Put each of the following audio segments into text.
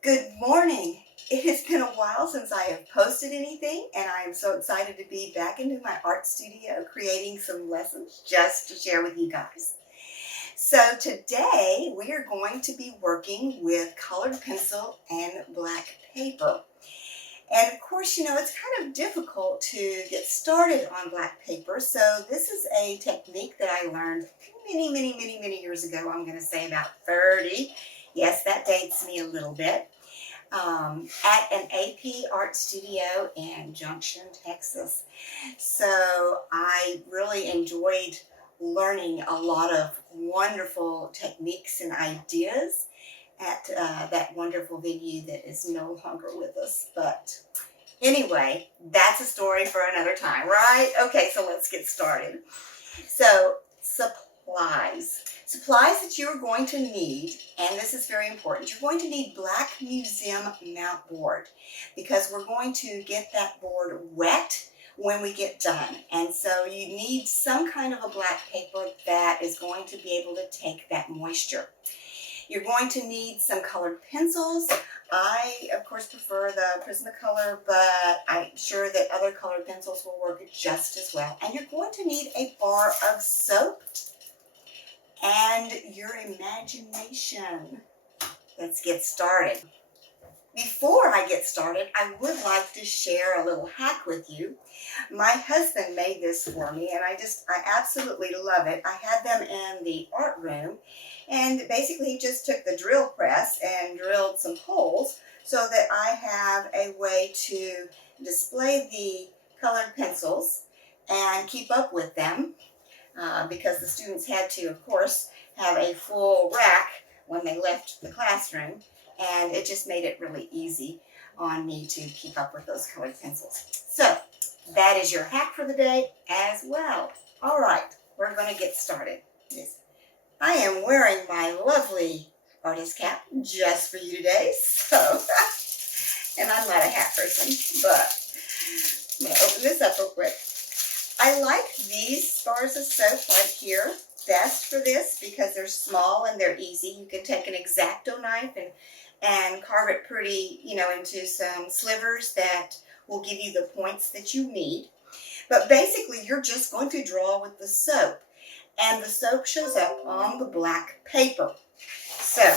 Good morning. It has been a while since I have posted anything, and I am so excited to be back into my art studio creating some lessons just to share with you guys. So, today we are going to be working with colored pencil and black paper. And of course, it's kind of difficult to get started on black paper. So, this is a technique that I learned many years ago. I'm going to say about 30. Yes, that dates me a little bit at an AP art studio in Junction, Texas. So I really enjoyed learning a lot of wonderful techniques and ideas at that wonderful venue that is no longer with us. But anyway, that's a story for another time, right? Okay, so let's get started. So, supplies. Supplies that you're going to need, and this is very important, you're going to need black museum mount board because we're going to get that board wet when we get done. And so you need some kind of a black paper that is going to be able to take that moisture. You're going to need some colored pencils. I, of course, prefer the Prismacolor, but I'm sure that other colored pencils will work just as well. And you're going to need a bar of soap and your imagination. Let's get started. Before I get started, I would like to share a little hack with you. My husband made this for me, and I absolutely love it. I had them in the art room, and basically he just took the drill press and drilled some holes so that I have a way to display the colored pencils and keep up with them because the students had to, of course, have a full rack when they left the classroom, and it just made it really easy on me to keep up with those colored pencils. So that is your hack for the day as well. All right, we're going to get started. Yes. I am wearing my lovely artist cap just for you today. So, and I'm not a hat person, but I'm going to open this up real quick. I like these bars of soap right here best for this because they're small and they're easy. You can take an X-Acto knife and carve it pretty, into some slivers that will give you the points that you need. But basically, you're just going to draw with the soap, and the soap shows up on the black paper. So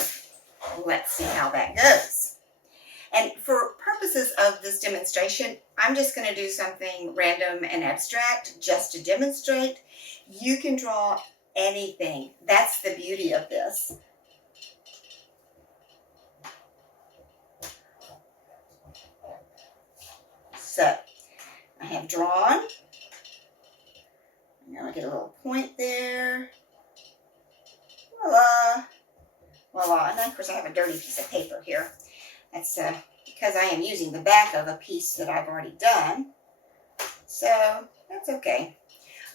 let's see how that goes. And for purposes of this demonstration, I'm just going to do something random and abstract just to demonstrate. You can draw anything. That's the beauty of this. So I have drawn. Now I get a little point there. Voila. Voila. And then, of course, I have a dirty piece of paper here. That's because I am using the back of a piece that I've already done. So that's okay.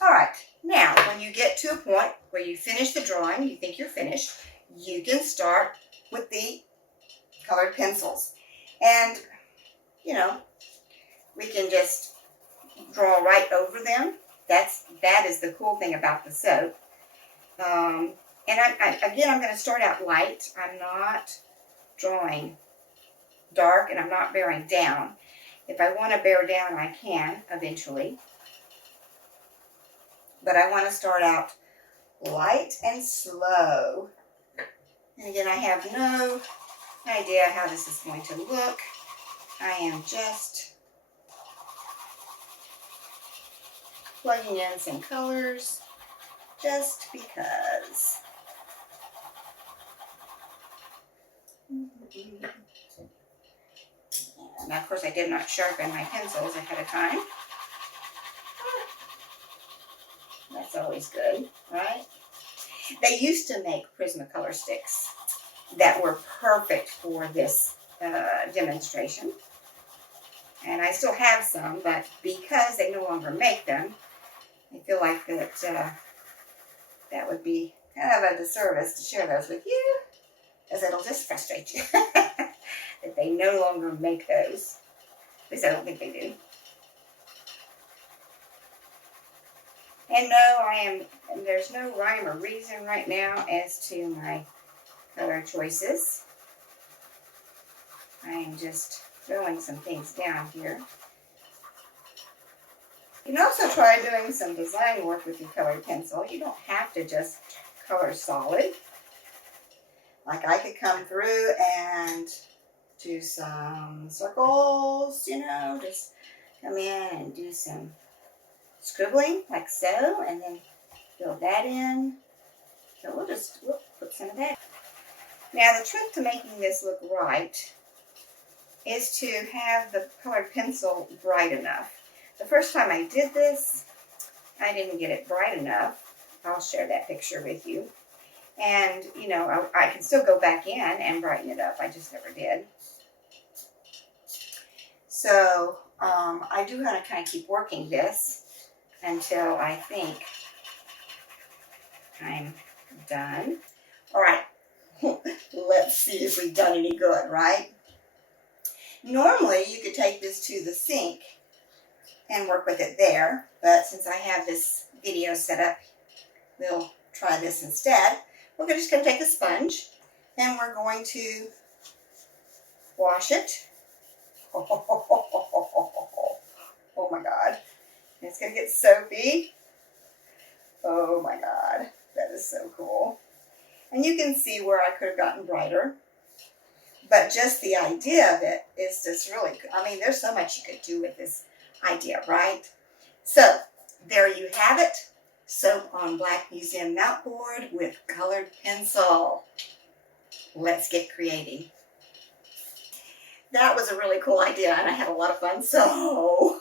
All right. Now, when you get to a point where you finish the drawing, you think you're finished, you can start with the colored pencils. And, we can just draw right over them. That is the cool thing about the soap. And I'm going to start out light. I'm not drawing dark, and I'm not bearing down. If I want to bear down, I can eventually. But I want to start out light and slow. And again, I have no idea how this is going to look. I am just plugging in some colors just because. And of course, I did not sharpen my pencils ahead of time. That's always good, right? They used to make Prismacolor sticks that were perfect for this demonstration. And I still have some, but because they no longer make them, I feel like that would be kind of a disservice to share those with you, as it'll just frustrate you that they no longer make those. At least I don't think they do. And no, there's no rhyme or reason right now as to my color choices. I'm just throwing some things down here. You can also try doing some design work with your colored pencil. You don't have to just color solid. Like I could come through and do some circles, you know, just come in and do some scribbling like so, and then fill that in. So we'll just put some of that. Now the trick to making this look right is to have the colored pencil bright enough. The first time I did this, I didn't get it bright enough. I'll share that picture with you. And, you know, I can still go back in and brighten it up. I just never did. So I do want to kind of keep working this until I think I'm done. All right, let's see if we've done any good, right? Normally, you could take this to the sink and work with it there, but since I have this video set up, we'll try this instead. We're just going to take a sponge and we're going to wash it. Oh my God. It's going to get soapy. Oh my God. That is so cool. And you can see where I could have gotten brighter. But just the idea of it is just really, I mean, there's so much you could do with this idea, right? So there you have it. Soap on Black Museum Mountboard with colored pencil. Let's get creating. That was a really cool idea and I had a lot of fun. So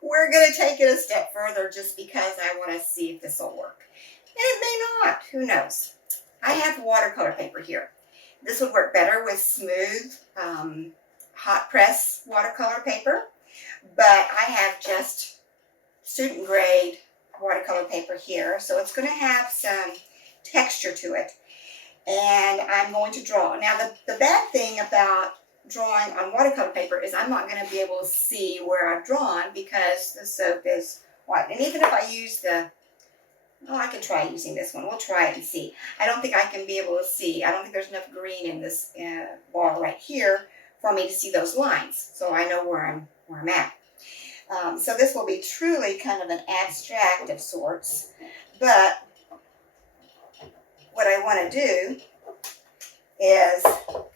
we're going to take it a step further just because I want to see if this will work. And it may not. Who knows? I have watercolor paper here. This would work better with smooth, hot press watercolor paper. But I have just student grade watercolor paper here. So it's going to have some texture to it. And I'm going to draw. Now the bad thing about drawing on watercolor paper is I'm not going to be able to see where I've drawn because the soap is white. And even if I use I can try using this one. We'll try it and see. I don't think I can be able to see. I don't think there's enough green in this bar right here for me to see those lines. So I know where I'm at. So this will be truly kind of an abstract of sorts. But what I want to do is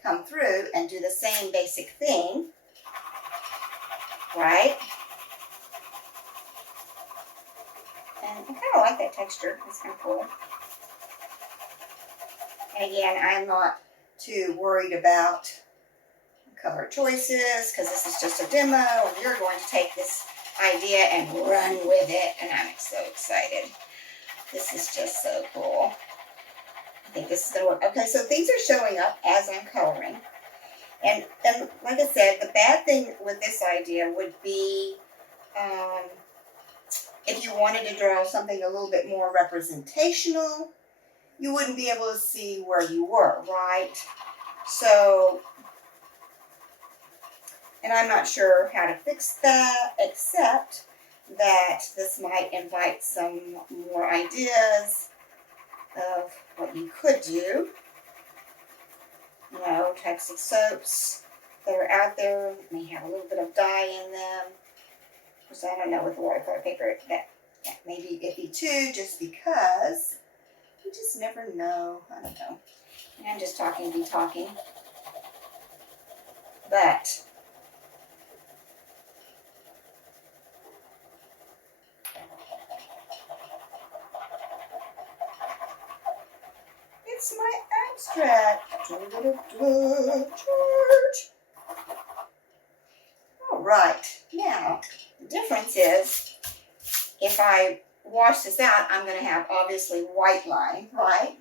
come through and do the same basic thing, right? And I kind of like that texture. It's kind of cool. And again, I'm not too worried about color choices because this is just a demo. And you're going to take this idea and run with it. And I'm so excited. This is just so cool. I think this is going to work. Okay, so things are showing up as I'm coloring. And like I said, the bad thing with this idea would be if you wanted to draw something a little bit more representational, you wouldn't be able to see where you were, right? So, and I'm not sure how to fix that, except that this might invite some more ideas of what you could do. You know, types of soaps that are out there may have a little bit of dye in them. Of course, I don't know with the watercolor paper, that may be iffy too, just because you just never know. I don't know. And I'm just talking to be talking. But it's my abstract. All right. Now, the difference is if I wash this out, I'm going to have obviously white line, right?